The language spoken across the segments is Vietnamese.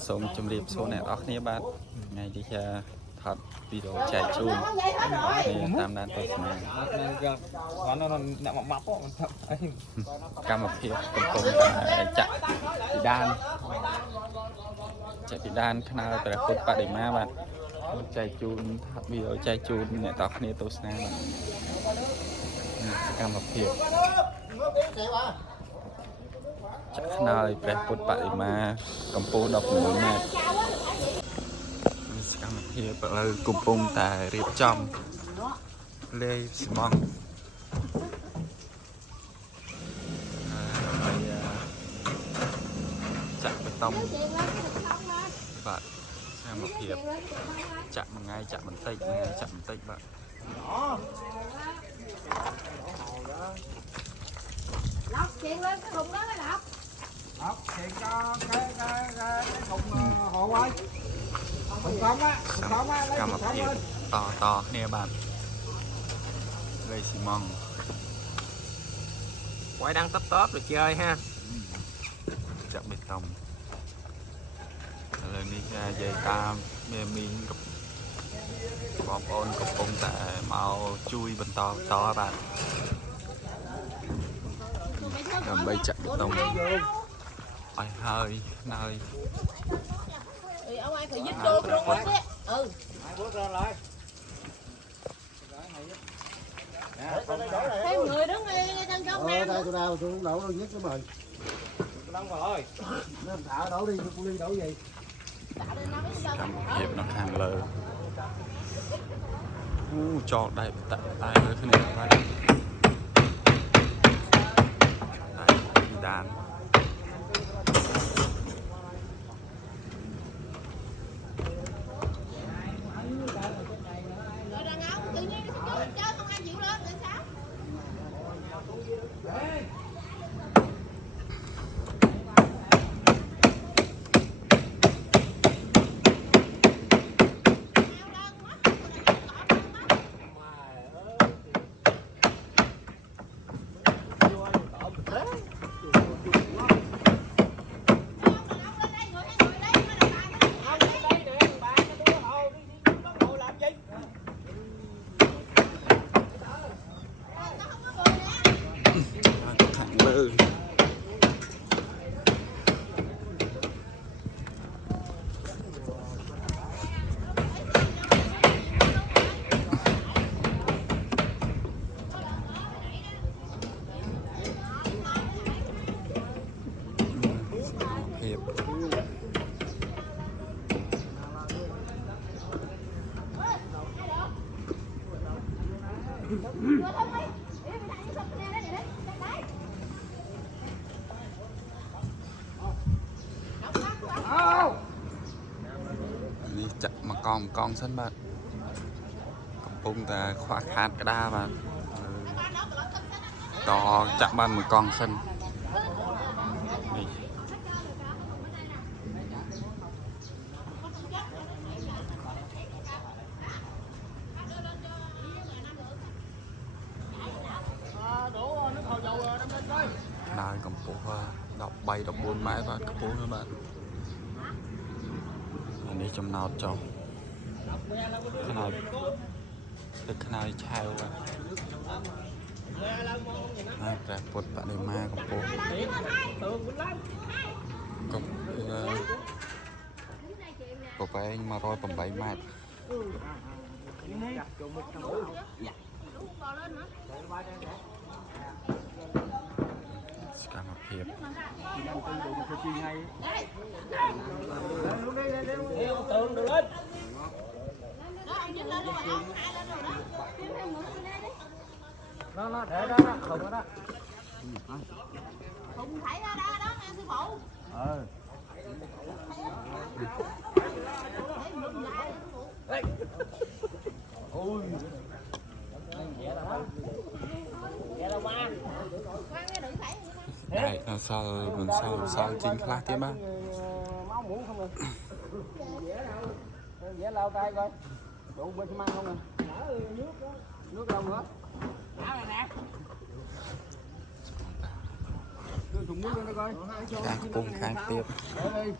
sớm chấm điệp số này đó kia bạn ngày đi thật video chạy chui tam đan tôi cam một hiệp cùng chạy bị đan khả năng là khúc bạn để má bạn chạy chun thật video chạy chun này đó kia tôi xem cam một hiệp chắc nơi phải phút bạn mà cầm phố đọc mũi mệt cam một hiệp là cùng bông tại riệp trong lê mong chạm bê tông bạn xem một hiệp chạm một ngày chạm một tích bạn Lọc chuyện lên cái thùng đó mới lọc. Lọc chuyện cho cái thùng hộ ơi. Thùng không á, lấy thùng không lên. To nè bạn. Lấy xi măng. Quay đang top rồi chơi ha. Chạm bê tông. Lần đi ra dây tam mê miên cục bom ôn cục bông tại màu chui bên to bạn. Cầm bay chạm bê tông ôi hơi nơi ông ai phải dứt đôi luôn á. Thêm người đứng đi thân trong đây tôi đau tôi không đổ đâu nhét cái mời. Đông rồi. Nó thả đổ đi tôi đi đổ gì. cầm hiệp nó hàng lờ cho đây tại tay với cái này đây đàn rồi đàn ông tự nhiên chơi không ai chịu lên rồi sao? thẳng lơ hiệp đi chậm mà con sân bạn cầm bung ta khoa khát cái đa bạn to chạm ban một con sân đi. Đây cầm phố đọc bay đọc buôn mãi và cầm phố nữa bạn đi trong nào cho cái nào được cái nào đi chào bạn ra bột bạn để ma cầm phố cầm của cái anh mà rồi cầm bấy mát cả một hiệp Nó để đó thùng đó. Thùng thảy ra đó nghe sư phụ. Ui. đây là sao chính khác thế bác Máu muỗng không rồi. Vẽ lao tay coi. Đủ bê xi măng không nè. Nước đâu nữa? Này nè. Đưa thùng nước lên đây coi. đang cùng khai tiếp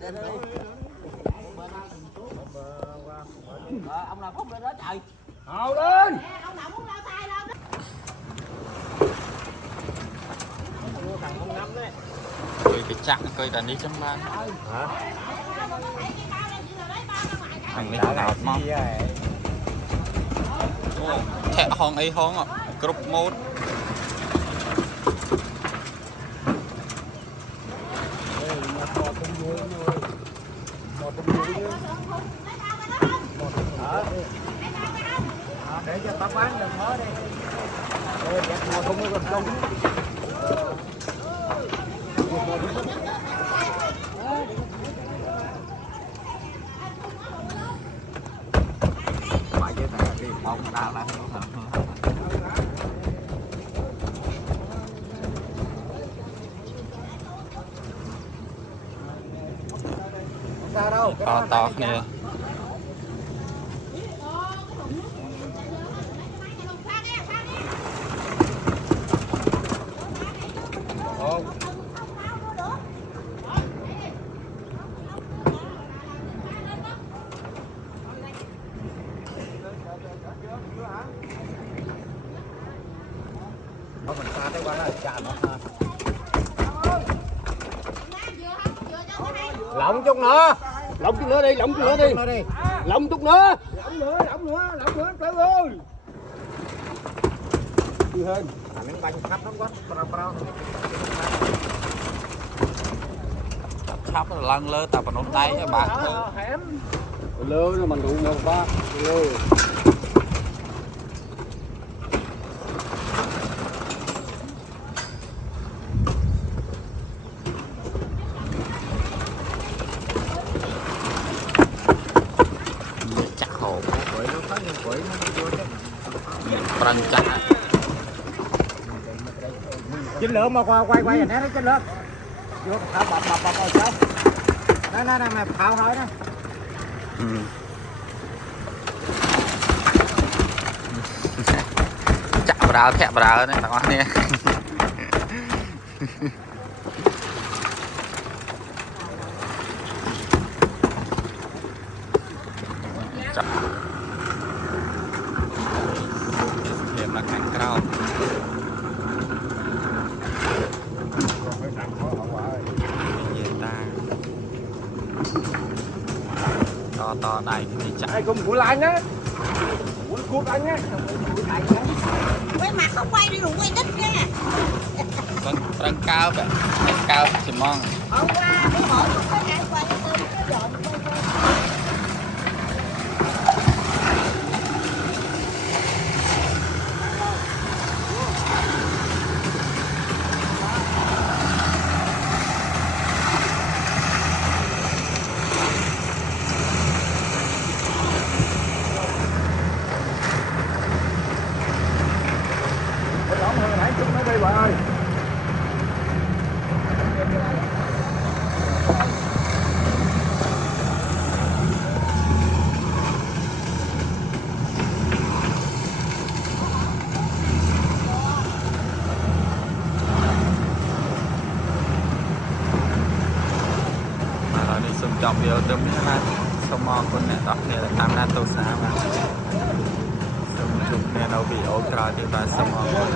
Để đi. ông nào phúc lên đó trời. Hào lên. Ông nào muốn lao tay đâu đó. Coi cái chặng coi đàn đi trong ban. Thằng này ngọt mong. Chạy hong ấy hong ạ. Group mode. Để cho tao bán đừng hớ đi. Mà không có công. Phải chứ này đi bông đào lại không. Sao đâu? To nè. Nó mình xa tới qua nó chạm nó ha. Lộng chút nữa. Lộng chút nữa đi, lộng chút nữa đi. Lộng chút nữa. Lộng nữa, trời ơi. Đi hơn. Miếng bánh khắp lắm quá. Khắp lăn lơ tập vào nốt tay cho bạn thôi. Lơ nó mình đủ một ba. Lơ. Chắc hộp. Răng chắc. Chính lượng mà quay này nó chính lượng. Vô thảo bập rồi sao? Nó mày thảo thôi đó. Chạm vào thẹo vào đấy các bạn nè. Hiểm là cánh cao. To này thì chạy. Ai cùng của anh á. Của anh á. Quay mặt không quay đi đừng quay đít nha. Răng cao vậy. Răng cao chỉ mong. Hôm qua cái hỏi không có ai quay tôi cái dọn quay. Đây bà ơi. Rồi đi xung trọng vô đâm như này. Xong mò con này đọc này là tam na tô xá mà. Xung chụp này đâu bị ố cờ thì bà xong mò con.